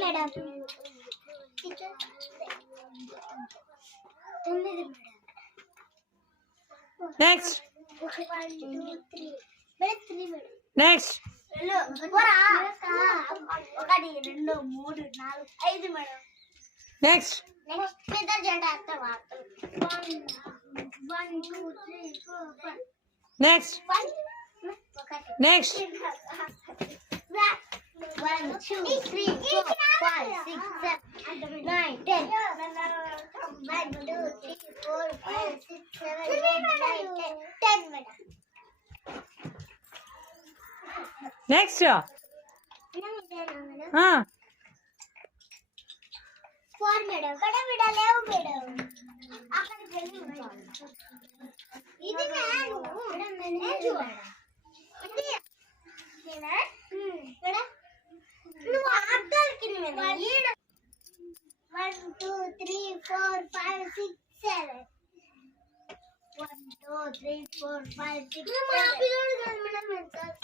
Madam. Next next 1 2 3 4 5 madam. Next పెద్ద జెండ అత్త వార్త 1 2 3 4 5 next next 1 2 3 4 5 6 7 9 10 1 2 3 4 5 6 7 8 9 10 madam. Next four madam. ఇక్కడ విడలేవు మేడం. అక్కడికి వెళ్ళి ఇది నేను చూడాలి. ఇది ఇక్కడ నువ్వు అర్థాలకి 1 2 3 4 5 6 7 1 2 3 4 5 6 7